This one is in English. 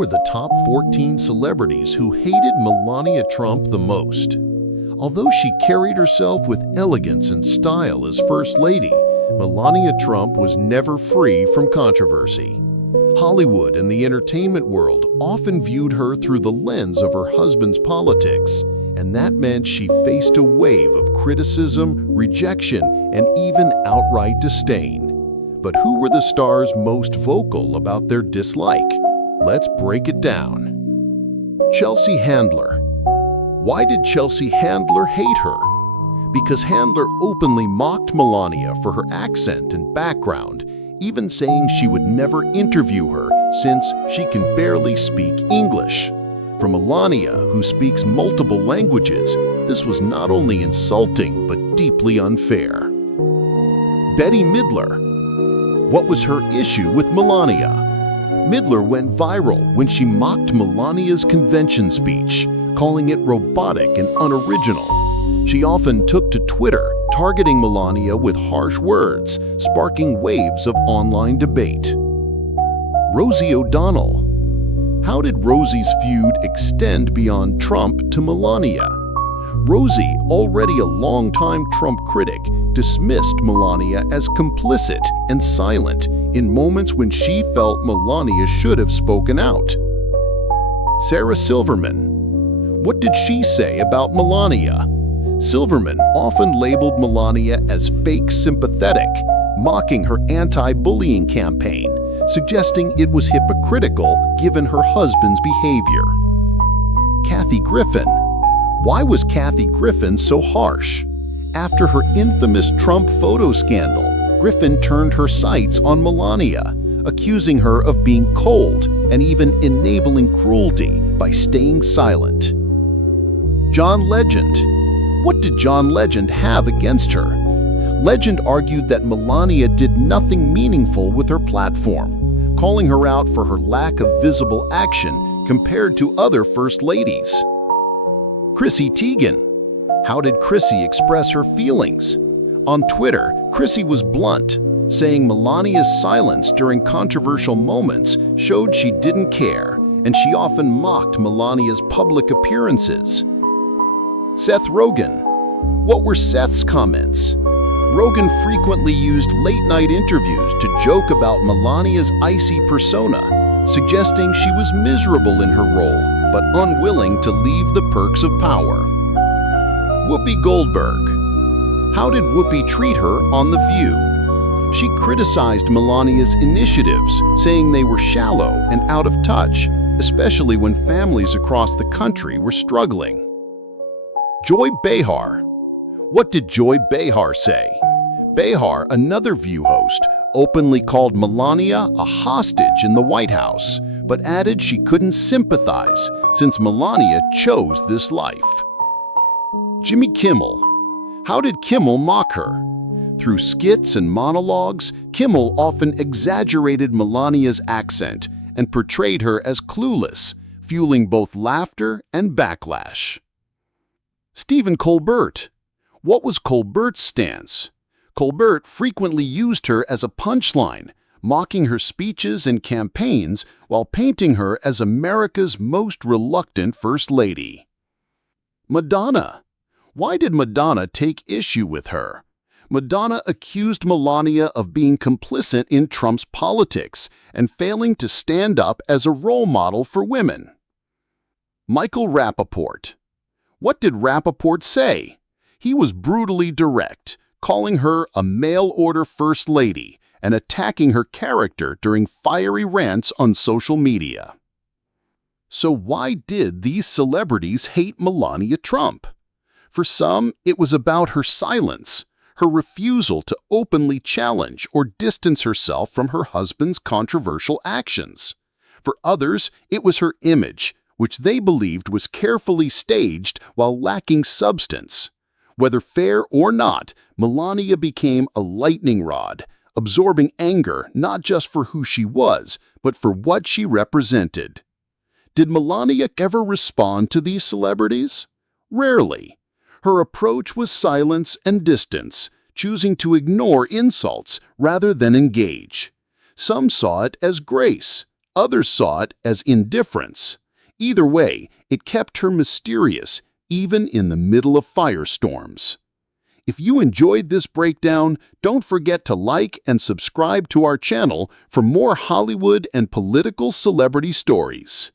were the top 14 celebrities who hated Melania Trump the most. Although she carried herself with elegance and style as First Lady, Melania Trump was never free from controversy. Hollywood and the entertainment world often viewed her through the lens of her husband's politics, and that meant she faced a wave of criticism, rejection, and even outright disdain. But who were the stars most vocal about their dislike? Let's break it down. Chelsea Handler. Why did Chelsea Handler hate her? Because Handler openly mocked Melania for her accent and background, even saying she would never interview her since she can barely speak English. For Melania, who speaks multiple languages, this was not only insulting but deeply unfair. Bette Midler. What was her issue with Melania? Midler went viral when she mocked Melania's convention speech, calling it robotic and unoriginal. She often took to Twitter, targeting Melania with harsh words, sparking waves of online debate. Rosie O'Donnell. How did Rosie's feud extend beyond Trump to Melania? Rosie, already a longtime Trump critic, dismissed Melania as complicit and silent in moments when she felt Melania should have spoken out. Sarah Silverman. What did she say about Melania? Silverman often labeled Melania as fake sympathetic, mocking her anti-bullying campaign, suggesting it was hypocritical given her husband's behavior. Kathy Griffin. Why was Kathy Griffin so harsh? After her infamous Trump photo scandal, Griffin turned her sights on Melania, accusing her of being cold and even enabling cruelty by staying silent. John Legend. What did John Legend have against her? Legend argued that Melania did nothing meaningful with her platform, calling her out for her lack of visible action compared to other First Ladies. Chrissy Teigen. How did Chrissy express her feelings? On Twitter, Chrissy was blunt, saying Melania's silence during controversial moments showed she didn't care, and she often mocked Melania's public appearances. Seth Rogen. What were Seth's comments? Rogen frequently used late-night interviews to joke about Melania's icy persona, suggesting she was miserable in her role but unwilling to leave the perks of power. Whoopi Goldberg. How did Whoopi treat her on The View? She criticized Melania's initiatives, saying they were shallow and out of touch, especially when families across the country were struggling. Joy Behar. What did Joy Behar say? Behar, another View host, openly called Melania a hostage in the White House, but added she couldn't sympathize since Melania chose this life. Jimmy Kimmel. How did Kimmel mock her? Through skits and monologues, Kimmel often exaggerated Melania's accent and portrayed her as clueless, fueling both laughter and backlash. Stephen Colbert. What was Colbert's stance? Colbert frequently used her as a punchline, mocking her speeches and campaigns while painting her as America's most reluctant First Lady. Madonna. Why did Madonna take issue with her? Madonna accused Melania of being complicit in Trump's politics and failing to stand up as a role model for women. Michael Rappaport. What did Rappaport say? He was brutally direct, calling her a mail-order First Lady and attacking her character during fiery rants on social media. So why did these celebrities hate Melania Trump? For some, it was about her silence, her refusal to openly challenge or distance herself from her husband's controversial actions. For others, it was her image, which they believed was carefully staged while lacking substance. Whether fair or not, Melania became a lightning rod, absorbing anger not just for who she was, but for what she represented. Did Melania ever respond to these celebrities? Rarely. Her approach was silence and distance, choosing to ignore insults rather than engage. Some saw it as grace, others saw it as indifference. Either way, it kept her mysterious, even in the middle of firestorms. If you enjoyed this breakdown, don't forget to like and subscribe to our channel for more Hollywood and political celebrity stories.